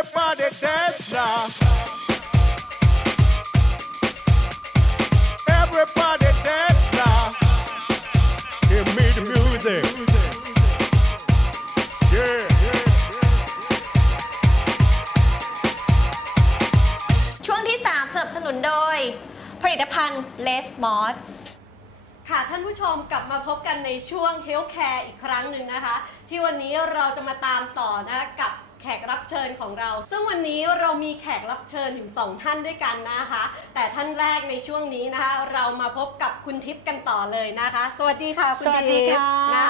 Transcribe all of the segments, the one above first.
Everybody dance now. Everybody dance now. Give me the music. Yeah. ช่วงที่ 3 สนับสนุนโดย ผลิตภัณฑ์เลสมอสค่ะท่านผู้ชมกลับมาพบกันในช่วง Health Care อีกครั้งหนึ่งนะคะ ที่วันนี้เราจะมาตามต่อนะคะกับ แขกรับเชิญของเรา ซึ่งวันนี้เรามีแขกรับเชิญถึง 2 ท่านด้วยกันนะคะ แต่ท่านแรกในช่วงนี้นะคะ เรามาพบกับคุณทิพย์กันต่อเลยนะคะ สวัสดีค่ะคุณทิพย์ค่ะนะคะ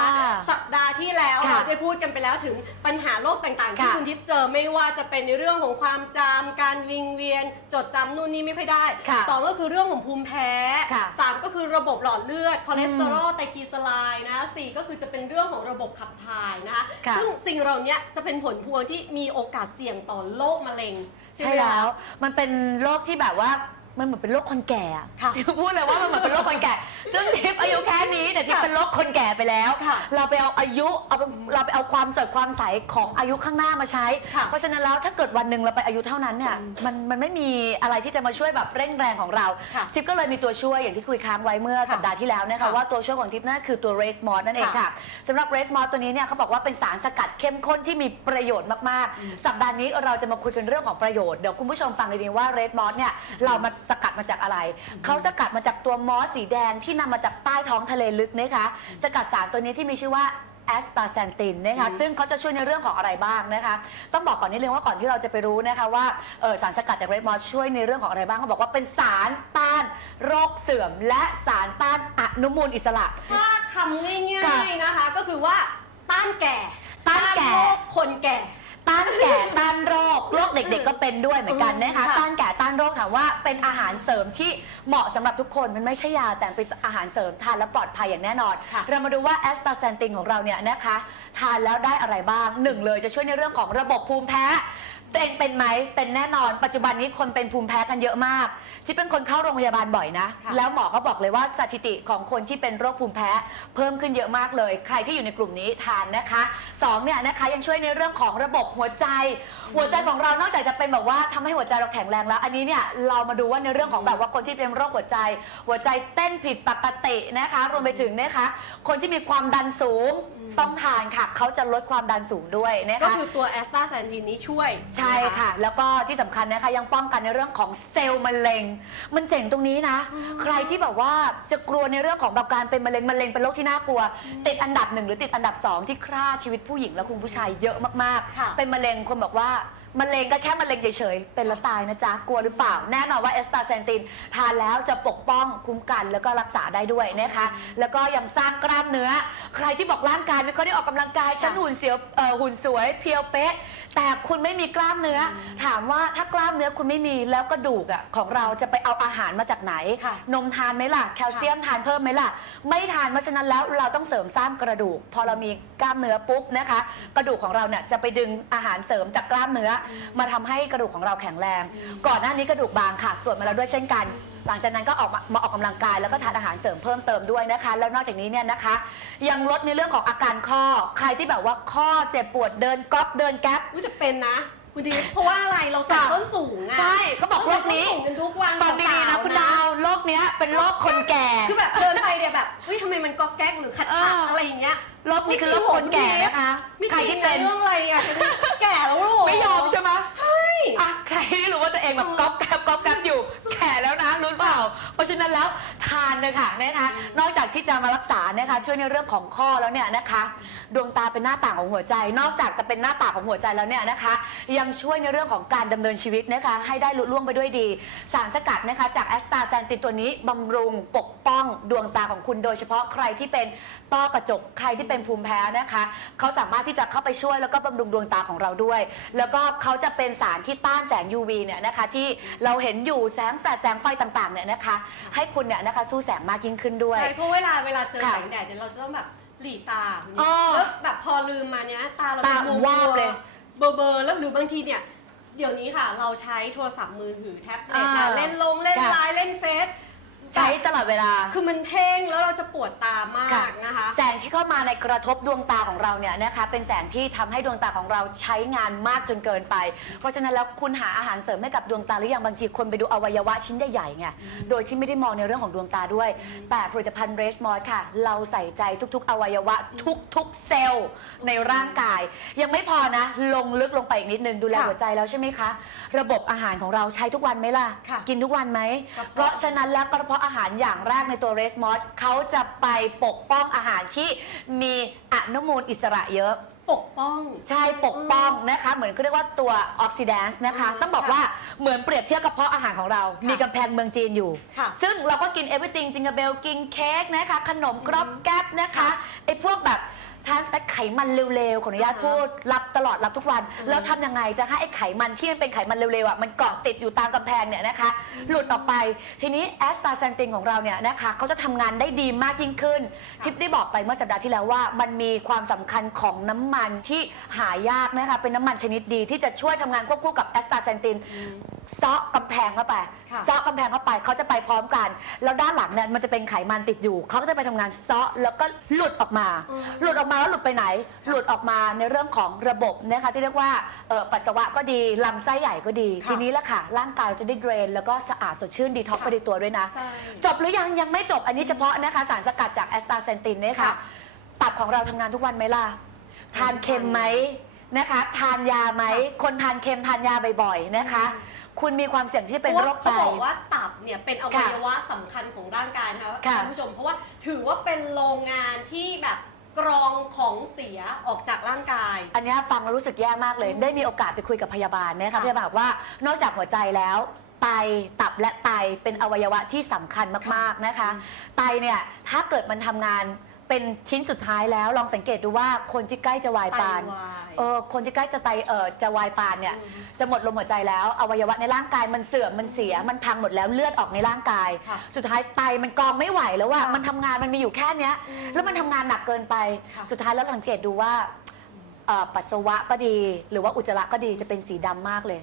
ดาห์ที่แล้วค่ะเราได้พูดกันไปแล้วถึงปัญหาโรคต่างๆ ที่ค่ะคุณทิพย์เจอไม่ว่าจะเป็นในเรื่องของความจำการวิงเวียน จดจำนู่นนี่ไม่ค่อยได้ค่ะสองก็คือเรื่องของภูมิแพ้ค่ะสามก็คือระบบหลอดเลือดคอเลสเตอรอลไตรกลีเซอไรด์นะสี่ก็คือจะเป็นเรื่องของระบบขับถ่ายนะคะค่ะ ซึ่งสิ่งเหล่านี้จะเป็นผลพวงที่มีโอกาสเสี่ยงต่อโรคมะเร็งใช่ไหมแล้วคะมันเป็นโรคที่แบบว่า มันเหมือนเป็นโรคคนแก่อะค่ะทิพย์พูดเลยว่ามันเหมือนเป็นโรคคนแก่ ซึ่งทิพย์อายุแค่นี้แต่ทิพย์ค่ะเป็นโรคคนแก่ไปแล้ว ค่ะเราไปเอาอายุเอาไปเราไปเอาความสดความใสของอายุข้างหน้ามาใช้ ค่ะเพราะฉะนั้นแล้วถ้าเกิดวันหนึ่งเราไปอายุเท่านั้นเนี่ยอืมมันมันไม่มีอะไรที่จะมาช่วยแบบเร่งแรงของเรา ค่ะทิพย์ก็เลยมีตัวช่วยอย่างที่คุยค้างไว้เมื่อค่ะสัปดาห์ที่แล้วนะคะค่ะว่าตัวช่วยของทิพย์นั่นคือตัว race mod นั่นเองค่ะ ค่ะสำหรับ race mod ตัวนี้เนี่ยเขาบอกว่าเป็นสารสกัดเข้มข้นที่มีประโยชน์มากอืมๆสัปดาห์นี้เราจะมาคุยกันเรื่องของประโยชน์ เดี๋ยวคุณผู้ชมฟังดีๆว่า red moss เนี่ยเรามาสกัดมาจากอะไร เขาสกัดมาจากตัวมอสสีแดงที่นำมาจากใต้ท้องทะเลลึกนะคะ สกัดสารตัวนี้ที่มีชื่อว่าแอสตาแซนตินนะคะอืมซึ่งเขาจะช่วยในเรื่องของอะไรบ้างนะคะ ต้องบอกก่อนนิดนึงว่าก่อนที่เราจะไปรู้นะคะว่าเออสารสกัดจากเรดมอสช่วยในเรื่องของอะไรบ้างเขาบอกว่าเป็นสารต้านโรคเสื่อม และสารต้านอนุมูลอิสระ ถ้าคำง่ค่ะายๆนะคะ ก็คือว่าต้านแก่ต้านแก่ โรคคนแก่ ต้านแก่ต้านโรคโรคเด็ก ๆ ก็เป็นด้วยเหมือนกันนะคะ ค่ะต้านแก่ต้านโรคถามว่าเป็นอาหารเสริมที่เหมาะสำหรับทุกคนมันไม่ใช่ยาแต่เป็นอาหารเสริมทานแล้วปลอดภัยอย่างแน่นอน ค่ะเรามาดูว่าแอสตาเซนตินของเราเนี่ยนะคะ ทานแล้วได้อะไรบ้างหนึ่งเลยจะช่วยในเรื่องของระบบภูมิแพ้ ตัวเองเป็นไหมเป็นแน่นอน ปัจจุบันนี้คนเป็นภูมิแพ้กันเยอะมากที่เป็นคนเข้าโรงพยาบาลบ่อยนะ ค่ะ แล้วหมอเขาบอกเลยว่าสถิติของคนที่เป็นโรคภูมิแพ้ เพิ่มขึ้นเยอะมากเลย ใครที่อยู่ในกลุ่มนี้ทานนะคะสองเนี่ยนะคะยังช่วยในเรื่องของระบบหัวใจ หัวใจของเรานอกจากจะเป็นแบบว่าทำให้หัวใจเราแข็งแรงแล้ว อันนี้เนี่ยเรามาดูว่าในเรื่องของแบบว่าคนที่เป็นโรคหัวใจ หัวใจเต้นผิดปกตินะคะ รวมไปถึงนะคะ คนที่มีความดันสูงต้องทานค่ะเขาจะลดความดันสูงด้วยนะคะ ก็คือตัวแอสตาแซนตินนี้ช่วย ใช่ค่ะ แล้วก็ที่สำคัญนะคะยังป้องกันในเรื่องของเซลล์มะเร็ง มันเจ๋งตรงนี้นะ ใครที่แบบว่าจะกลัวในเรื่องของแบบการเป็นมะเร็งมะเร็งเป็นโรคที่น่ากลัว ติดอันดับหนึ่งหรือติดอันดับสองที่ฆ่าชีวิตผู้หญิงและคุณผู้ชายเยอะมากค่ะ ๆ เป็นมะเร็งคนบอกว่า มะเร็งก็แค่มะเร็งเฉยๆ เป็นแล้วตายนะจ๊ะ กลัวหรือเปล่า แน่นอนว่าเอสตาเซนติน ทานแล้วจะปกป้องคุ้มกันแล้วก็รักษาได้ด้วยนะคะ แล้วก็ยังสร้างกล้ามเนื้อ ใครที่บอกร่างกายไม่ค่อยได้ออกกำลังกาย ฉันหุ่นเสียวเอ่อหุ่นสวยเพียวเป๊ะ แต่คุณไม่มีกล้ามเนื้ออถามว่าถ้ากล้ามเนื้อคุณไม่มีแล้วกระดูกอะของเราจะไปเอาอาหารมาจากไหน ค่ะนมทานไหมล่ะ แคลเซียมทานเพิ่มไหมล่ะ ไม่ทานเพราะฉะนั้นแล้วเราต้องเสริมสร้างกระดูก พอเรามีกล้ามเนื้อปุ๊บนะคะ กระดูกของเราเนี่ยจะไปดึงอาหารเสริมจากกล้ามเนื้ออมาทำให้กระดูกของเราแข็งแรง ก่อนหน้านี้กระดูกบางค่ะตรวจมาแล้วด้วยเช่นกัน หลังจากนั้นก็ออกมามาออกกำลังกายแล้วก็ทานอาหารเสริมเพิ่มเติมด้วยนะคะ แล้วนอกจากนี้เนี่ยนะคะ ยังลดในเรื่องของอาการข้อ ใครที่แบบว่าข้อเจ็บปวดเดินก๊อบเดินแก๊ปอุ้ยจะเป็นนะ คุณดีเพราะว่าอะไรเราใส่ค่ะส้นสูงอะใช่เขาบอกใส่โรคนี้ส้สูงกันทุกวันฟังดีๆนะสาวๆคุณดาวโรคเนี้ยเป็นโรคคนแก่ คือแบบเดินไปเนี่ยแบบอุ้ยทำไมมันก๊อกแก๊กหรือขัดเอขัดออ อะไรอย่างเงี้ยโรคนี้คือโรคคนแก่นะคะไม่ใครจริที่งเป็นะนเรื่องอะไรอะฉันแก่แล้วลูกไม่ยอมใช่ไหมใช่ อะใครที่รู้ว่าตัวเองแบบก๊อบแก๊ เลยค่ะนะคะนอกจากที่จะมารักษานะคะช่วยในเรื่องของข้อแล้วเนี่ยนะคะดวงตาเป็นหน้าต่างของหัวใจ นอกจากจะเป็นหน้าต่างของหัวใจแล้วเนี่ยนะคะ ยังช่วยในเรื่องของการดำเนินชีวิตนะคะให้ได้ลุล่วงไปด้วยดี สารสกัดนะคะจากแอสตาแซนตินตัวนี้บำรุงปกป้องดวงตาของคุณโดยเฉพาะใครที่เป็นต้อกระจกใครที่เป็นภูมิแพ้นะคะเขาสามารถที่จะเข้าไปช่วยแล้วก็บำรุงดวงตาของเราด้วย แล้วก็เขาจะเป็นสารที่ต้านแสง UV เนี่ยนะคะที่เราเห็นอยู่แสงแฟลชแสงไฟต่างๆเนี่ยนะคะ ให้คุณเนี่ยนะคะสู้แสงมากยิ่งขึ้นด้วย ใช่เพราะเวลาเวลาเจอค่ะแสงแดดเนี่ยเราจะต้องแบบหลีตาคุณอ๋อแล้วแบบพอลืมมาเนี้ยตาเราตาจะมัววาบเลยเบอร์เบอร์แล้วหรือบางทีเนี่ย เดี๋ยวนี้ค่ะ เราใช้โทรศัพท์มือถือแท็บเล็ตอ่านะเล่นลงเล่นค่ะไลน์เล่นเฟซ ใช้ตลอดเวลา คือมันเพ่งแล้วเราจะปวดตามากค่ะนะคะ แสงที่เข้ามาในกระทบดวงตาของเราเนี่ยนะคะเป็นแสงที่ทำให้ดวงตาของเราใช้งานมากจนเกินไป เพราะฉะนั้นแล้วคุณหาอาหารเสริมให้กับดวงตาหรือยังบางทีคนไปดูอวัยวะชิ้นใหญ่ๆไงโดยที่ไม่ได้มองในเรื่องของดวงตาด้วย แต่ผลิตภัณฑ์เรสมอสค่ะ เราใส่ใจทุกๆ อวัยวะทุกๆเซลล์ในร่างกาย ยังไม่พอนะ ลงลึกลงไปอีกนิดนึงดูแลค่ะหัวใจแล้วใช่ไหมคะ ระบบอาหารของเราใช้ทุกวันไหมล่ะ ค่ะกินทุกวันไหม กระเพาะ เพราะฉะนั้นแล้วกระเพาะอาหารอย่างแรกในตัวเรสมอสเขาจะไปปกป้องอาหารที่มีอนุมูลอิสระเยอะ ปกป้อง ใช่ปกป้องนะคะ เหมือนเขาเรียกว่าตัวออกซิแดนซ์นะคะ อืมต้องบอกค่ะว่าเหมือนเปรียบเทียบกระเพาะอาหารของเรา ค่ะมีกำแพงเมืองจีนอยู่ ค่ะซึ่งเราก็กินเอ v e r y t h i n g จิงเก e เบลกินเค้กนะคะ ขนมกรอบแก๊บนะคะไอ้พวกแบบ ทานสแฟตไขมันเร็วๆ ขออนุญาตอ่าฮะ พูด รับตลอดรับทุกวันอืมแล้วทำยังไงจะให้ไอ้ไขมันที่มันเป็นไขมันเร็วๆอะมันเกาะติดอยู่ตามกำแพงเนี่ยนะคะ หลุดออกไป ทีนี้แอสตาเซนตินของเราเนี่ยนะคะเขาจะทำงานได้ดีมากยิ่งขึ้น ทิปได้บอกไปเมื่อสัปดาห์ที่แล้วว่า มันมีความสำคัญของน้ำมันที่หายากนะคะเป็นน้ำมันชนิดดีที่จะช่วยทำงานควบคู่กับแอสตาเซนติน เซาะกำแพ งเข้าไปค่ะเซาะกำแพงเข้าไปเขาจะไปพร้อมกัน แล้วด้านหลังเนี่ยมันจะเป็นไขมันติดอยู่ เขาก็จะไปทำงานเซาะแล้วก็หลุดออกมา อืม หลุดออกมาแล้วหลุดไปไหน หลุดออกมาในเรื่องของระบบนะคะที่เรียกว่าเอ่อปัสสาวะก็ดีลำไส้ใหญ่ก็ดี ค่ะทีนี้ละค่ะ ร่างกายจะได้เดรน แล้วก็สะอาดสดชื่นดีท็อกค่ะไปในตัวด้วยนะ ใช่ จบหรือยังยังไม่จบอันนี้เฉพาะนะคะ สารสกัดจากแอสตาเซนตินเนี่ยค่ะค่ะตับของเราทำงานทุกวันไหมล่ะ ทานเค็มไหมนะคะ ทานยาไหมคนทานเค็มทานยาบ่อยๆนะคะ คุณมีความเสี่ยงที่จะเป็นโรคพไตราะว่าเขาบอกว่าตับเนี่ยเป็นอวัยวะสำคัญของร่างกายนะคะค่ะท่านผู้ชมเพราะว่าถือว่าเป็นโรงงานที่แบบกรองของเสียออกจากร่างกาย อันเนี้ยฟังแล้วรู้สึกแย่มากเลย ได้มีโอกาสไปคุยกับพยาบาลนะคะค่ะพยาบาลบอกว่านอกจากหัวใจแล้ว ไตตับและไตเป็นอวัยวะที่สำคัญมากๆนะคะ ไตเนี่ยถ้าเกิดมันทำงาน เป็นชิ้นสุดท้ายแล้วลองสังเกตดูว่าคนที่ใกล้จะวายปาน ไตวาย เออคนที่ใกล้จะไตเออจะวายปานเนี่ยอืมจะหมดลมหัวใจแล้วอวัยวะในร่างกายมันเสื่อมมันเสีย มันพังหมดแล้วเลือดออกในร่างกาย ค่ะสุดท้ายไตมันกรองไม่ไหวแล้วว่าค่ะมันทำงานมันมีอยู่แค่เนี้ยอืมแล้วมันทำงานหนักเกินไป ค่ะ สุดท้ายแล้วสังเกตดูว่าเอ่อปัสสาวะก็ดี หรือว่าอุจจาระก็ดีจะเป็นสีดำมากเลย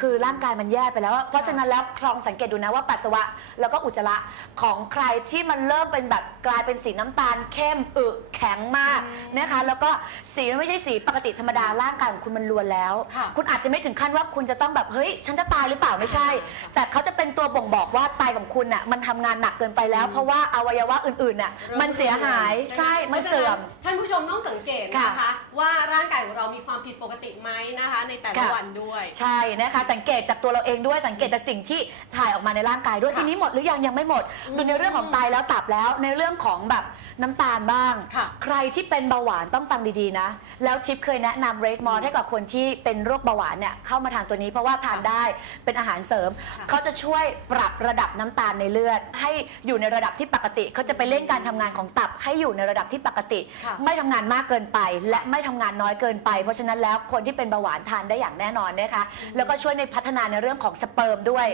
คือร่างกายมันแย่ไปแล้วอะเพราะฉะนั้นแล้วลองสังเกตดูนะว่าปัสสาวะแล้วก็อุจจาระของใครที่มันเริ่มเป็นแบบกลายเป็นสีน้ำตาล เข้มอึแข็งมากนะคะ แล้วก็สีมันไม่ใช่สีปกติธรรมดาร่างกายของคุณมันรวนแล้ว ค่ะ คุณอาจจะไม่ถึงขั้นว่าคุณจะต้องแบบเฮ้ย ฉันจะตายหรือเปล่าไม่ใช่ แต่เขาจะเป็นตัวบ่งบอกว่าไตของคุณน่ะมันทำงานหนักเกินไปแล้ว เพราะว่าอวัยวะอื่นๆน่ะมันเสียหายใช่มันเสื่อม พราะฉะนั้นท่านผู้ชมต้องสังเกตนะคะค่ะว่าร่างกายของเรามีความผิดปกติไหมนะคะ ในแต่ละค่ะ วันด้วย ใช่นะคะ สังเกตจากตัวเราเองด้วยสังเกตจากสิ่งที่ถ่ายออกมาในร่างกายด้วยค่ะทีนี้หมดหรือยังยังไม่หมด อืมดูในเรื่องของไตแล้วตับแล้ว ในเรื่องของแบบน้ำตาลบ้าง ค่ะใครที่เป็นเบาหวานต้องฟังดีๆนะ แล้วทิปเคยแนะนำเรดมอร์ให้กับคนที่เป็นโรคเบาหวานเนี่ยเข้ามาทานตัวนี้เพราะว่าทานได้เป็นอาหารเสริม ค่ะ เขาจะช่วยปรับระดับน้ำตาลในเลือด ให้อยู่ในระดับที่ปกติเขาจะไปเร่งการทำงานของตับให้อยู่ในระดับที่ปกติ ค่ะ ไม่ทำงานมากเกินไป และไม่ทำงานน้อยเกินไป เพราะฉะนั้นแล้วคนที่เป็นเบาหวานทานได้อย่างแน่นอนนะคะแล้วก็ช่วยในพัฒนาในเรื่องของสเปิร์มด้วย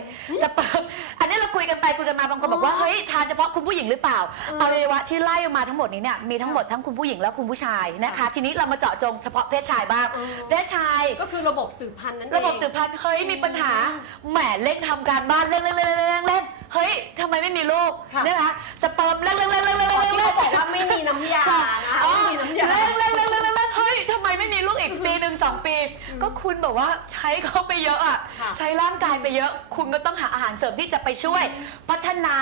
สเปิร์มอันนี้เราคุยกันไปคุยกันมาบางคนบอกว่าอ๋อเฮ้ยทานเฉพาะคุณผู้หญิงหรือเปล่าอืมอวัยวะที่ไล่มาทั้งหมดนี้เนี่ยมีทั้งหมดทั้งคุณผู้หญิงและคุณผู้ชายนะคะ ทีนี้เรามาเจาะจงเฉพาะเพศชายบ้างอืมเพศชายก็คือระบบสืบพันธุ์นั่นเองระบบสืบพันธุ์เฮ้ยมีปัญหาแหมเล่นทำการบ้านเล่นเล่นเล่นเล่นเล่นเล่นเฮ้ยทำไมไม่มีลูกค่ะนะคะสเปิร์มเล่นเล่นเล่นเล่นเล่นอ๋อเล่นที่เล่เขานบอกว่าไม่มีน้ำยานะคะไม่มีน้ำยาเล่นเล่นเล่นเล่นเล่นเล่นเฮ้ยทำ ไมไม่มีลูกอีกปีหนึ่งสองปี ก็คุณแบบว่าใช้เขาไปเยอะอะค่ะใช้ร่างกายไปเยอะ คุณก็ต้องหาอาหารเสริมที่จะไปช่วยพัฒนา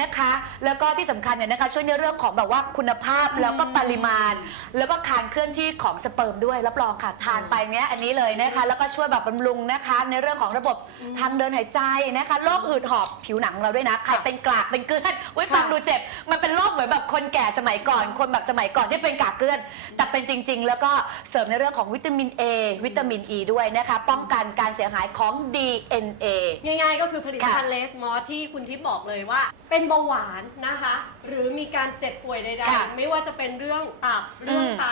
นะคะ แล้วก็ที่สำคัญเนี่ยนะคะช่วยในเรื่องของแบบว่าคุณภาพแล้วก็ปริมาณ แล้วก็การเคลื่อนที่ของสเปิร์มด้วยรับรองค่ะทานไปเนี้ยอันนี้เลยนะคะ แล้วก็ช่วยแบบบำรุงนะคะ ในเรื่องของระบบทางเดินหายใจนะคะโรคหืดหอบผิวหนังเราด้วยนะใครเป็นกรากเป็นเกลือนไว้ยฟังดูเจ็บ มันเป็นโรคเหมือนแบบคนแก่สมัยก่อน คนแบบสมัยก่อนที่เป็นกากเกลือนแต่เป็นจริง ๆ แล้วก็เสริมในเรื่องของวิตามิน A วิตามิน E ด้วยนะคะ ป้องกันการเสียหายของ DNA ง่ายๆ ก็คือผลิตภัณฑ์ค่ะเลสมอสที่คุณทิพย์บอกเลยว่า เป็นเบาหวานนะคะ หรือมีการเจ็บป่วยใดค่ะๆไม่ว่าจะเป็นเรื่องตับเรื่องอืมไต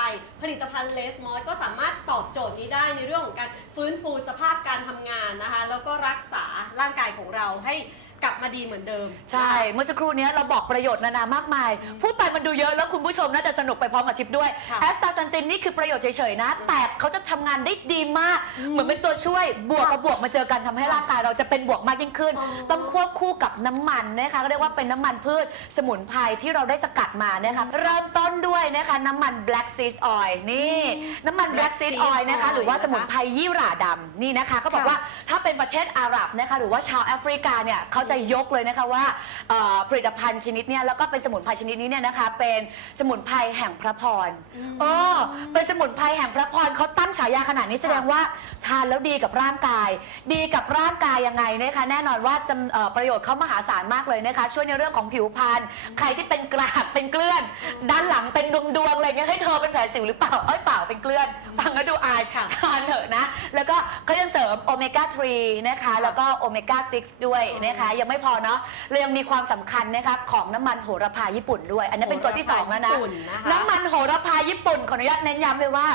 ผลิตภัณฑ์เลสมอสก็สามารถตอบโจทย์นี้ได้ในเรื่องของการฟื้นฟูสภาพการทำงานนะคะ แล้วก็รักษาร่างกายของเราให้ กลับมาดีเหมือนเดิม ใช่ เมื่อสักครู่เนี้ยเราบอกประโยชน์นานามากมาย พูดไปมันดูเยอะแล้วคุณผู้ชมน่าจะสนุกไปพร้อมกับทิปด้วยค่ะแอสตาซันตินนี่คือประโยชน์เฉยๆนะ แต่เขาจะทำงานได้ดีมาก เหมือนเป็นตัวช่วย บวกกับบวกมาเจอกันทำให้ร่างกายเราจะเป็นบวกมากยิ่งขึ้น อ๋อ ต้องควบคู่กับน้ำมันนะคะก็เรียกว่าเป็นน้ำมันพืชสมุนไพรที่เราได้สกัดมานะคะเริ่มต้นด้วยนะคะน้ำมัน black seed oil นี่ น้ำมัน black seed Black seed oil นะคะ oil หรือว่าสมุนนะคะไพรยี่หร่าดำนี่นะคะเขาบอกค่ะว่าถ้าเป็นประเทศอาหรับนะคะหรือว่าชาวแอฟริกาเนี่ยเขาจะยกเลยนะคะว่าเอ่อผลิตภัณฑ์ชนิดเนี้ยแล้วก็เป็นสมุนไพรชนิดนี้เนี่ยนะคะ เป็นสมุนไพรแห่งพระพรเออเป็นสมุนไพรแห่งพระพรเขาตั้งฉายาขนาดนี้แสดงว่าทานแล้วดีกับร่างกาย ดีกับร่างกายยังไงนะคะแน่นอนว่าจำเอ่อประโยชน์เขามหาศาลมากเลยนะคะ ช่วยในเรื่องของผิวพรรณใครที่เป็นกระหักเป็นเกลื่อน ด้านหลังเป็นดวงดวงๆอะไรเงี้ยให้เธอเป็นแผลสิวหรือเปล่าเอ้ยเปล่าเป็นเกลื่อน ฟังแล้วดูอายค่ะทานเถอะนะ แล้วก็เขายังเสริมโอเมก้า3นะคะแล้วก็โอเมก้า6ด้วยนะคะยังไม่พอเนาะเรายังมีความสำคัญนะคะของน้ำมันโหระพาญี่ปุ่นด้วย อันนี้เป็นตัวที่2แล้วนะญี่ปุ่นนะคะ น้ำมันโหระพาญี่ปุ่นขออนุญาตเน้นย้ำเลยว่า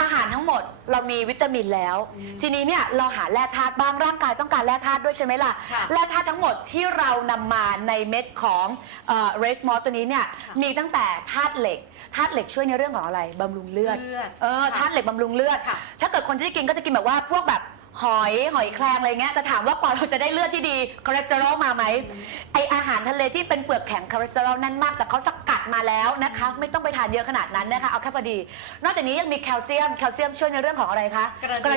อาหารทั้งหมดเรามีวิตามินแล้ว ทีนี้เนี่ยเราหาแร่ธาตุบ้างร่างกายต้องการแร่ธาตุด้วยใช่ไหมล่ะ ค่ะ แร่ธาตุทั้งหมดที่เรานำมาในเม็ดของเรสมอสตัวนี้เนี่ยมีตั้งแต่ธาตุเหล็กธาตุเหล็กช่วยในเรื่องของอะไรบำรุงเลือด เลือด เออค่ะธาตุเหล็กบำรุงเลือด ค่ะ ถ้าเกิดคนที่กินก็จะกินแบบว่าพวกแบบ หอยหอยแครงอะไรเงี้ยแต่ถามว่ากว่าเราจะได้เลือดที่ดีคอเลสเตอรอลมาไหมไออาหารทะเลที่เป็นเปลือกแข็งคอเลสเตอรอลแนั่นมาก แต่เขาสกัดมาแล้วนะคะ ไม่ต้องไปทานเยอะขนาดนั้นนะคะเอาแค่พอดี นอกจากนี้ยังมีแคลเซียมแคลเซียมช่วยในเรื่องของอะไรคะ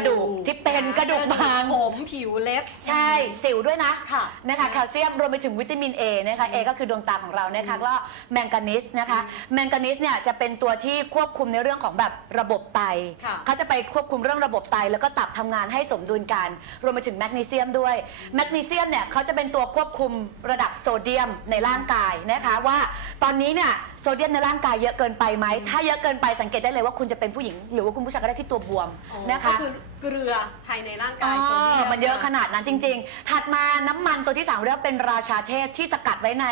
ดูกที่เป็นกระดูกบางผมผิวเล็บ ใช่สิวด้วยนะค่ะนะคะแคลเซียมรวมไปถึงวิตามิน A นะคะ A ก็คือดวงตาของเรานะคะก็แมงกานีสนะคะแมงกานีสเนี่ยจะเป็นตัวที่ควบคุมในเรื่องของแบบระบบไตค่ะเขาจะไปควบคุมเรื่องระบบไตแล้วก็ตับทำงานให้สมดุลกัน รวมไปถึงแมกนีเซียมด้วย แมกนีเซียมเนี่ยเขาจะเป็นตัวควบคุมระดับโซเดียมในร่างกายนะคะว่าตอนนี้เนี่ยโซเดียมในร่างกายเยอะเกินไปไหม ถ้าเยอะเกินไปสังเกตได้เลยว่าคุณจะเป็นผู้หญิง หรือว่าคุณผู้ชายก็ได้ที่ตัวบวมนะคะ ก็คือเกลือภายในร่างกายอ๋โซเดียอมมันเยอะขนาดนั้นจริง ๆ ถัดมาน้ำมันตัวที่ 3 เรียกว่าเป็นราชาเทพที่สกัดไว้ใน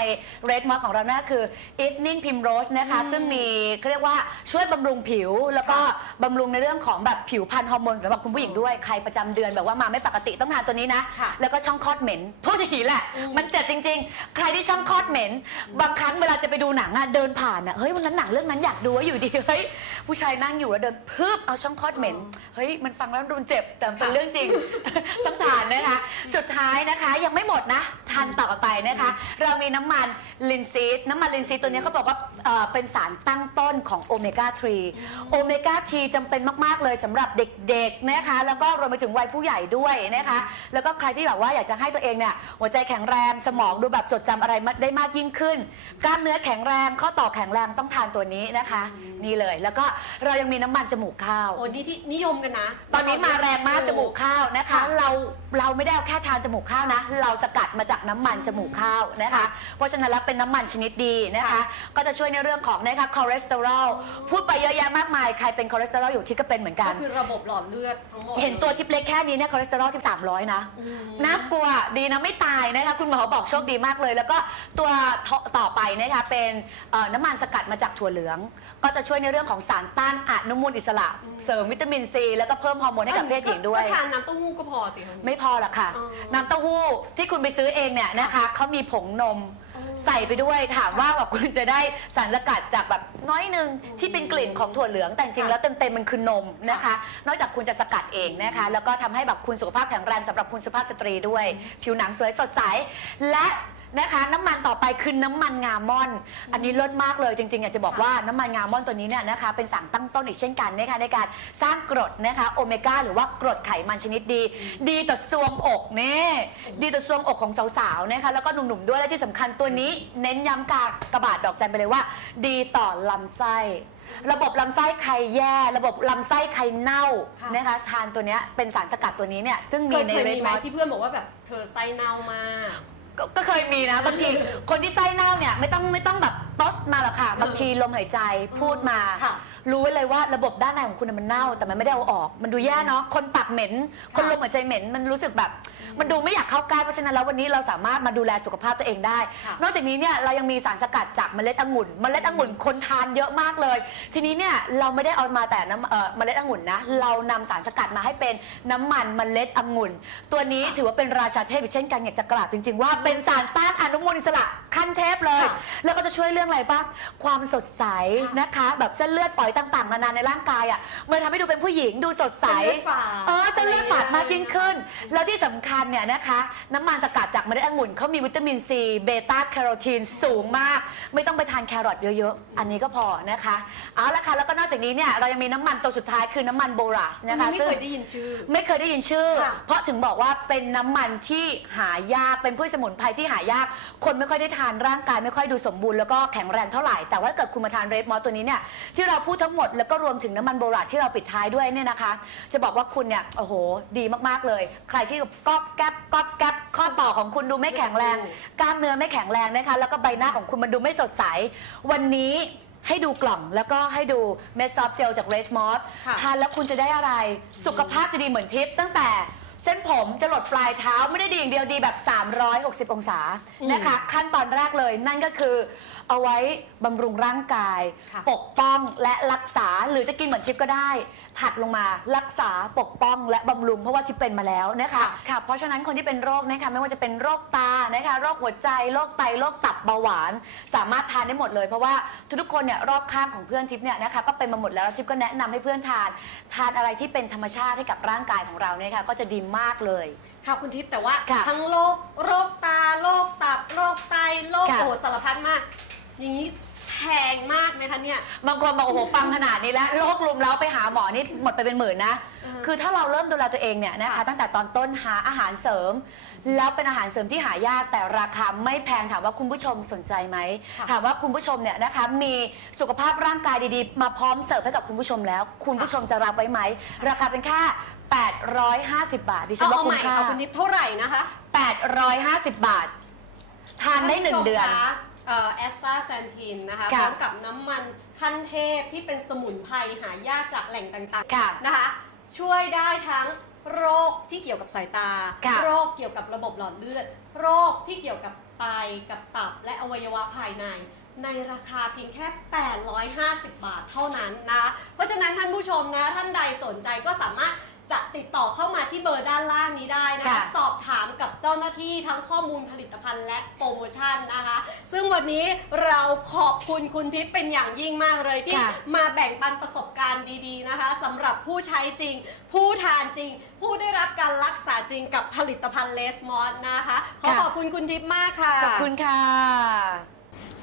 เรดมอสของเรานั่นก็คือ evening primrose นะคะ ซึ่งมีเขาเรียกว่าช่วยบำรุงผิว แล้วก็บำรุงในเรื่องของแบบผิวพรรณฮอร์โมนสำหรับคุณผู้หญิงด้วย ใครประจำเดือนแบบว่ามาไม่ปกติต้องทานตัวนี้นะ ค่ะแล้วก็ช่องคลอดเหม็นพูดอย่างนี้แหละ อืม มันเจ็บจริง ๆ ใครที่ช่องคลอดเหม็น บางครั้งเวลาจะไปดูหนังอะเดินผ่านอะเฮ้ยวันนั้นหนังเรื่องนั้นอยากดูว่าอยู่ดีเฮ้ยผู้ชายนั่งอยู่แล้วเดินพึบเอาช่องคลอดเหม็นเฮ้ยมันฟังแล้วดูเจ็บแต่มันเป็นเรื่องจริง ต้องทานนะคะ สุดท้ายนะคะยังไม่หมดนะ ทานต่อไปนะคะ เรามีน้ำมันลินซีดน้ำมันลินซีดตัวนี้เขาบอกว่าเอ่อเป็นสารตั้งต้นของโอเมก้า 3 โอเมก้า 3จำเป็นมาก ๆ เลยสำหรับเด็กๆนะคะ แล้วก็รวมไปถึงวัยผู้ใหญ่ด้วยนะคะ แล้วก็ใครที่แบบว่าอยากจะให้ตัวเองเนี่ยหัวใจแข็งแรงสมองดูแบบจดจำอะไรได้มากยิ่งขึ้น กล้ามเนื้อแข็งแรงข้อต่อแข็งแรงต้องทานตัวนี้นะคะ นี่เลย แล้วก็เรายังมีน้ำมันจมูกข้าว โอ้นี่ที่นิยมกันนะ ตอนนี้มาแรงมากจมูกข้าวนะคะค่ะเราเราไม่ได้เอาแค่ทานจมูกข้าวนะ เราสกัดมาจากน้ำมันจมูกข้าวนะคะ เพราะฉะนั้นแล้วเป็นน้ำมันชนิดดีนะคะค่ะก็จะช่วยในเรื่องของนะคะคอเลสเตอรอลพูดไปเยอะแยะมากมายใครเป็นคอเลสเตอรอลอยู่ที่ก็เป็นเหมือนกัก็น คือระบบหลอดเลือดทั้งหมด เห็นตัวทิปเล็กแค่นี้เนี่ยคอเลสเตอรอลที่300 นะ อืมน่ากลัวดีนะไม่ตายนะคะ คุณหมอบอกโชคดีมากเลย แล้วก็ตัวต่อไปนะคะเป็นเอ่อน้ำมันสกัดมาจากถั่วเหลือง ก็จะช่วยในเรื่องของสารต้านอนุมูลอิสระ เสริมวิตามินซี แล้วก็เพิ่มฮอร์โมนให้กับเพศหญิงด้วย ก็ทานน้ำเต้าหู้ก็พอสิคะ ไม่พอหรอกค่ะ อ๋อน้ำเต้าหู้ที่คุณไปซื้อเองเนี่ยนะคะเขามีผงนมอ๋อใส่ไปด้วยถามว่าแบบคุณจะได้สารสกัดจากแบบน้อยหนึ่งที่เป็นกลิ่นของถั่วเหลืองแต่จริงๆแล้วเต็มๆมันคือนมนะคะ นอกจากคุณจะสกัดเองนะคะ แล้วก็ทำให้แบบคุณสุขภาพแข็งแรงสำหรับคุณสุภาพสตรีด้วย ผิวหนังสวยสดใสและ นะคะน้ำมันต่อไปคือน้ำมันงาม่อน อันนี้เลิศมากเลยจริงๆอยากจะบอกว่าน้ำมันงาม่อนตัวนี้เนี่ยนะคะเป็นสารตั้งต้นอีกเช่นกันนะคะในการสร้างกรดนะคะโอเมก้าหรือว่ากรดไขมันชนิดดี ดีต่อทรวงอกนี่ดีต่อทรวงอกของสาวๆนะคะแล้วก็หนุ่มๆด้วยและที่สำคัญตัวนี้เน้นย้ำกากกระบาดดอกจันไปเลยว่า ดีต่อลำไส้ระบบลำไส้ใครแย่ ระบบลำไส้ใครเน่าค่ะ นะคะทานตัวเนี้ยเป็นสารสกัดตัวนี้เนี่ยซึ่งเคมียในเคยเรมีดไหมมอสที่เพื่อนบอกว่าแบบเธอไส้เน่ามาก ก็ก็เคยมีนะบางทีคนที่ไส้เน่าเนี่ยไม่ต้องไม่ต้องแบบ ต๊สมาหรอกค่ะบางทีลมหายใจพูดมา ค่ะรู้ไว้เลยว่าระบบด้านในของคุณน่ะมันเน่า แต่มันไม่ได้เอาออก มันดูแย่เนาะคนปากเหม็น คนลมหายใจเหม็นมันรู้สึกแบบ มันดูไม่อยากเข้าใกล้เพราะฉะนั้นแล้ววันนี้เราสามารถมาดูแลสุขภาพตัวเองได้ ค่ะ นอกจากนี้เนี่ยเรายังมีสารสกัดจากเมล็ดองุ่น เมล็ดองุ่นคนทานเยอะมากเลย ทีนี้เนี่ยเราไม่ได้เอามาแต่น้ำเอ่อเมล็ดองุ่นนะเรานำสารสกัดมาให้เป็นน้ำมันเมล็ดองุ่น ตัวนี้ถือว่าเป็นราชาเทพอีกเช่นกันอยากจะกล่าวจริง ๆ ว่าเป็นสารต้านอนุมูลอิสระขั้นเทพเลย ค่ะ แล้วก็จะช่วยเรื่องอะไรบ้างความสดใสนะคะ แบบเส้นเลือดฝอยต่างๆนานาในร่างกายอะมันทำให้ดูเป็นผู้หญิงดูสดใส เส้นเลือดฝาด เออเส้นเลือดฝาดมากยิ่งขึ้น แล้วที่สำคัญเนี่ยนะคะ น้ำมันสกัดจากเมล็ดองุ่นเขามีวิตามินซีเบต้าแคโรทีนสูงมาก ไม่ต้องไปทานแครอทเยอะๆ อันนี้ก็พอนะคะเอาละค่ะแล้วก็นอกจากนี้เนี่ยเรายังมีน้ำมันตัวสุดท้ายคือน้ำมันโบรัสนะคะ ไม่ซึ่งเคยได้ยินชื่อ ไม่เคยได้ยินชื่อ ค่ะเพราะถึงบอกว่าเป็นน้ำมันที่หายาก เป็นพืชสมุนไพรที่หายาก คนไม่ค่อยได้ทานร่างกายไม่ค่อยดูสมบูรณ์แล้วก็แข็งแรงเท่าไหร่ แต่ว่าถ้าเกิดคุณมาทานเรดมอสตัวนี้เนี่ยที่เราพูดทั้งหมดแล้วก็รวมถึงน้ำมันโบราณที่เราปิดท้ายด้วยเนี่ยนะคะ จะบอกว่าคุณเนี่ยโอ้โห ดีมากๆเลย ใครที่ก๊อบแก๊บก๊อบแก๊บข้อต่อของคุณดูไม่แข็งแรงกล้ามเนื้อไม่แข็งแรงนะคะ แล้วก็ใบหน้าของคุณมันดูไม่สดใส วันนี้ให้ดูกล่องแล้วก็ให้ดูเมสซอฟเจลจากเรดมอสค่ะ ทานแล้วคุณจะได้อะไร สุขภาพจะดีเหมือนทิพย์ตั้งแต่ เส้นผมจะหลดปลายเท้าไม่ได้ดีอย่างเดียวดีแบบ 360 องศาอืมนะคะ ขั้นตอนแรกเลยนั่นก็คือ เอาไว้บำรุงร่างกายค่ะปกป้องและรักษาหรือจะกินเหมือนทิพย์ก็ได้ ถัดลงมารักษาปกป้องและบำรุงเพราะว่าทิพย์เป็นมาแล้วนะคะค่ะเพราะฉะนั้นคนที่เป็นโรคนะคะไม่ว่าจะเป็นโรคตานะคะโรคหัวใจโรคไตโรคตับเบาหวาน สามารถทานได้หมดเลยเพราะว่าทุกๆคนเนี่ยรอบข้างของเพื่อนทิพย์เนี่ยนะคะก็เป็นมาหมดแล้วแล้วทิพย์ก็แนะนำให้เพื่อนทาน ทานอะไรที่เป็นธรรมชาติให้กับร่างกายของเราเนี่ยค่ะก็จะดีมากเลยค่ะคุณทิพย์แต่ว่าค่ะทั้งโรคโรคตาโรคตับโรคไตโรคค่ะโอ้โหสารพัดมากอย่างนี้แพงมากไหม คะเนี่ย บางคนบอกโอ้โหฟังขนาดนี้แล้วโรครุมแล้วไปหาหมอนี่หมดไปเป็นหมื่นนะ อือฮะคือถ้าเราเริ่มดูแลตัวเองเนี่ยนะคะค่ะตั้งแต่ตอนต้นหาอาหารเสริม แล้วเป็นอาหารเสริมที่หายากแต่ราคาไม่แพงถามว่าคุณผู้ชมสนใจไหมค่ะถามว่าคุณผู้ชมเนี่ยนะคะมีสุขภาพร่างกายดีๆ มาพร้อมเสิร์ฟให้กับคุณผู้ชมแล้ว คุณผู้ชมจะรับไว้ไหม ราคาเป็นแค่850 บาทดิฉัเอานว่าเอาใหคุ้ม่มค่าค่ะคุณทิพย์เท่าไหร่นะคะ 850 บาท ทานได้หนึ่งเดือน แอสตาแซนทินนะคะพค่ะร้อมกับน้ำมันขั้นเทพที่เป็นสมุนไพรหายากจากแหล่งต่างค่ะๆนะคะ ช่วยได้ทั้งโรคที่เกี่ยวกับสายตาค่ะโรคเกี่ยวกับระบบหลอดเลือด โรคที่เกี่ยวกับไตกับตับและอวัยวะภายใน ในราคาเพียงแค่ 850 บาทเท่านั้นนะ เพราะฉะนั้นท่านผู้ชมนะ ท่านใดสนใจก็สามารถ จะติดต่อเข้ามาที่เบอร์ด้านล่างนี้ได้นะคะ ค่ะสอบถามกับเจ้าหน้าที่ทั้งข้อมูลผลิตภัณฑ์และโปรโมชั่นนะคะ ซึ่งวันนี้เราขอบคุณคุณทิพย์เป็นอย่างยิ่งมากเลยที่ค่ะ มาแบ่งปันประสบการณ์ดีๆนะคะสำหรับผู้ใช้จริง ผู้ทานจริง ผู้ได้รับการรักษาจริงกับผลิตภัณฑ์เลสมอสนะคะ ขอค่ะขอบคุณคุณทิพย์มากค่ะ ขอบคุณค่ะ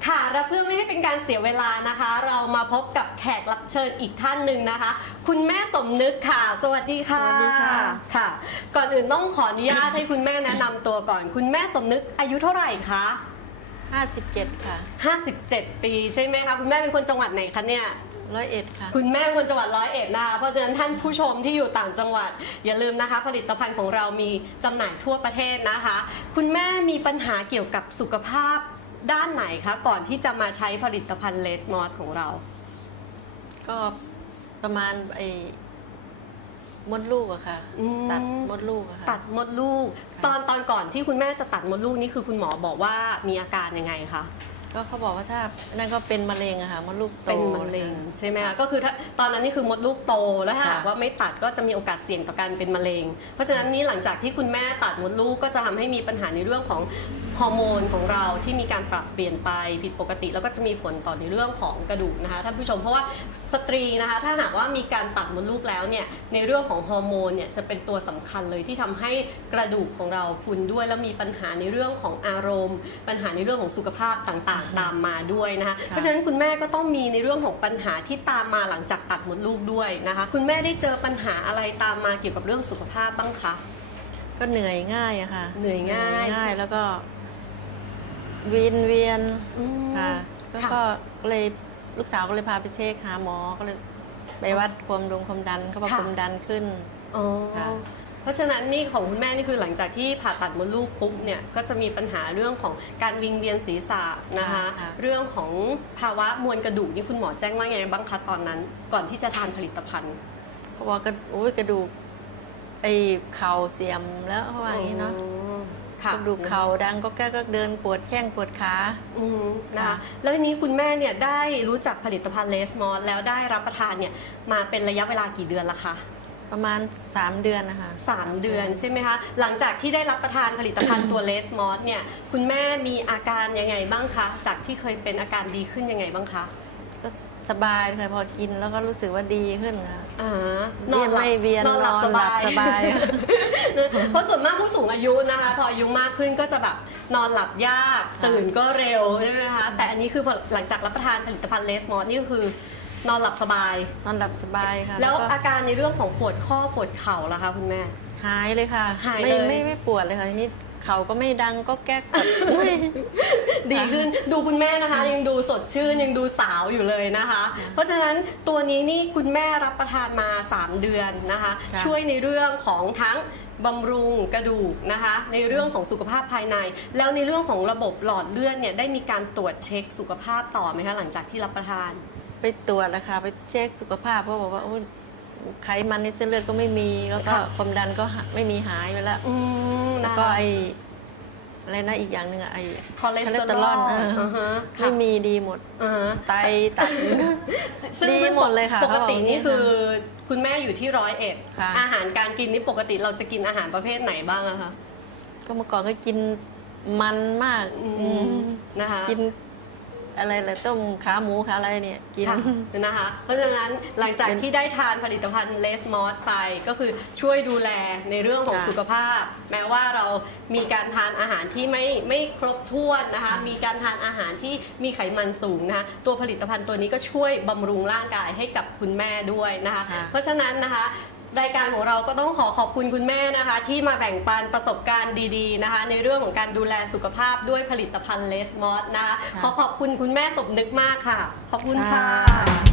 ค่ะและเพื่อไม่ให้เป็นการเสียเวลานะคะ เรามาพบกับแขกรับเชิญอีกท่านหนึ่งนะคะ คุณแม่สมนึกค่ะ สวัสดีค่ะ สวัสดีค่ะ ค่ะ ก่อนอื่นต้องขออนุญาตให้คุณแม่แนะนำตัวก่อน คุณแม่สมนึกอายุเท่าไหร่คะ 57 ค่ะ 57 ปีใช่ไหมคะคุณแม่เป็นคนจังหวัดไหนคะเนี่ย ร้อยเอ็ดค่ะ คุณแม่เป็นคนจังหวัดร้อยเอ็ดนะคะ เพราะฉะนั้นท่านผู้ชมที่อยู่ต่างจังหวัด อย่าลืมนะคะ ผลิตภัณฑ์ของเรามีจำหน่ายทั่วประเทศนะคะ คุณแม่มีปัญหาเกี่ยวกับสุขภาพ ด้านไหนคะ ก่อนที่จะมาใช้ผลิตภัณฑ์เลดมอสของเรา ก็ประมาณไอ้มดลูกอะค่ะ อืม ตัดมดลูกอะค่ะ ตัดมดลูกค่ะตอนตอนก่อนที่คุณแม่จะตัดมดลูกนี่คือคุณหมอบอกว่ามีอาการยังไงคะก็เขาบอกว่าถ้านั่นก็เป็นมะเร็งอะค่ะมดลูกโต เป็นมะเร็งใช่ไหมคะก็คือถ้าตอนนั้นนี่คือมดลูกโตแล้วถ้าค่ะ หากว่าไม่ตัดก็จะมีโอกาสเสี่ยงต่อการเป็นมะเร็ง เพราะฉะนั้นนี่หลังจากที่คุณแม่ตัดมดลูกก็จะทำให้มีปัญหาในเรื่องของฮอร์โมนของเราที่มีการปรับเปลี่ยนไปผิดปกติ แล้วก็จะมีผลต่อในเรื่องของกระดูกนะคะท่านผู้ชมเพราะว่าสตรีนะคะถ้าหากว่ามีการตัดมดลูกแล้วเนี่ยในเรื่องของฮอร์โมนเนี่ยจะเป็นตัวสำคัญเลยที่ทำให้กระดูกของเราพุนด้วย แล้วมีปัญหาในเรื่องของอารมณ์ ปัญหาในเรื่องของสุขภาพต่างๆ ตามมาด้วยนะคะเพราะฉะนั้นคุณแม่ก็ต้องมีในเรื่องของปัญหาที่ตามมาหลังจากตัดมดลูกด้วยนะคะคุณแม่ได้เจอปัญหาอะไรตามมาเกี่ยวกับเรื่องสุขภาพบ้างคะก็เหนื่อยง่ายอะค่ะ เหนื่อยง่ายง่ายแล้วก็ เวียนเวียนอืม ค่ะ แล้วค่ะก็เลยลูกสาวก็เลยพาไปเช็คหาหมอก็เลยไปวัดความดงความดันเขาบอกค่ะ ความดันขึ้น อ๋อค่ะ เพราะฉะนั้นนี่ของคุณแม่นี่คือหลังจากที่ผ่าตัดมดลูกปุ๊บเนี่ยก็จะมีปัญหาเรื่องของการวิงเวียนศีรษะนะคะ ค่ะ เรื่องของภาวะมวลกระดูกนี่คุณหมอแจ้งว่าไงบ้างคะตอนนั้น ก่อนที่จะทานผลิตภัณฑ์เพราะว่ากระโอ้ยกระดูกไอ้เข่าเสียมแล้วเขาว่าอย่างนี้เนาะ อ๋อ ค่ะกระดูกเข่าดังก็แก้ก็เดินปวดแข้งปวดขา อืมนะคะค่ะ แล้วทีนี้คุณแม่เนี่ยได้รู้จักผลิตภัณฑ์เลสมอสแล้วได้รับประทานเนี่ยมาเป็นระยะเวลากี่เดือนละคะประมาณ 3 เดือนนะคะสามเดือนใช่ไหมคะหลังจากที่ได้รับประทานผลิตภัณฑ์ ตัวเลสมอสเนี่ยคุณแม่มีอาการยังไงบ้างคะจากที่เคยเป็นอาการดีขึ้นยังไงบ้างคะ ก็ สบายเลยพอกินแล้วก็รู้สึกว่าดีขึ้นค่ะ อ่าเวียนไม่เวียนนอนหลับนอนสหลับาบยสบาย เพราะส่วนมากผู้สูงอายุนะคะ พออายุมากขึ้นก็จะแบบนอนหลับยากค่ะตื่นก็เร็วใช่ไหมคะแต่อันนี้คือพอหลังจากรับประทานผลิตภัณฑ์เลสมอสนี่ก็คือนอนหลับสบาย นอนหลับสบายค่ะแล้วก็อาการในเรื่องของปวดข้อปวดเข่าล่ะคะคุณแม่ หายเลยค่ะ หายไม่เลยไม่ไม่ปวดเลยค่ะทีนี้ เข่าก็ไม่ดังก็แก๊กแบบไม่ดีขึ้นดูคุณแม่นะคะ ยังดูสดชื่นยังดูสาวอยู่เลยนะคะ เพราะฉะนั้นตัวนี้นี่คุณแม่รับประทานมา 3 เดือนนะคะค่ะช่วยในเรื่องของทั้งบำรุงกระดูกนะคะ ในเรื่องของสุขภาพภายใน แล้วในเรื่องของระบบหลอดเลือดเนี่ยได้มีการตรวจเช็คสุขภาพต่อไหมคะหลังจากที่รับประทาน ไปตรวจแล้วค่ะไปเช็คสุขภาพก็บอกว่าโอ้ย ไขมันในเส้นเลือดก็ไม่มีแล้วก็ค่ะความดันก็หาไม่มีหายไปแล้วอืมแล้วนะก็คะไออะไรนะอีกอย่างหนึ่งอะไอคอเลสเตอคอเลสเตอรรออลลเอออ่าฮะค่ะไม่มีดีหมดอ่าฮะไตตับซึ่งดีซึ่งหมดเลยค่ะปกติเขาบอกนี่อย่างนี้คือคุณแม่อยู่ที่ร้อยเอ็ดค่ะอาหารการกินนี่ปกติเราจะกินอาหารประเภทไหนบ้างอะคะก็เมื่อก่อนก็กินมันมากอืมอืมนะคะกิน อะไรเลยต้มขาหมูขาอะไรเนี่ยกิน ค่ะนะคะ เพราะฉะนั้นหลังจากเป็นที่ได้ทานผลิตภัณฑ์เลสมอสไปก็คือช่วยดูแลในเรื่องของค่ะสุขภาพ แม้ว่าเรามีการทานอาหารที่ไม่ไม่ครบถ้วนนะคะ มีการทานอาหารที่มีไขมันสูงนะคะตัวผลิตภัณฑ์ตัวนี้ก็ช่วยบำรุงร่างกายให้กับคุณแม่ด้วยนะคะ ค่ะ เพราะฉะนั้นนะคะ รายการของเราก็ต้องขอขอบคุณคุณแม่นะคะ ที่มาแบ่งปันประสบการณ์ดีๆนะคะ ในเรื่องของการดูแลสุขภาพด้วยผลิตภัณฑ์เลสมอสนะคะขอขอบคุณคุณแม่สมนึกมากค่ะ ขอบคุณค่ะคะ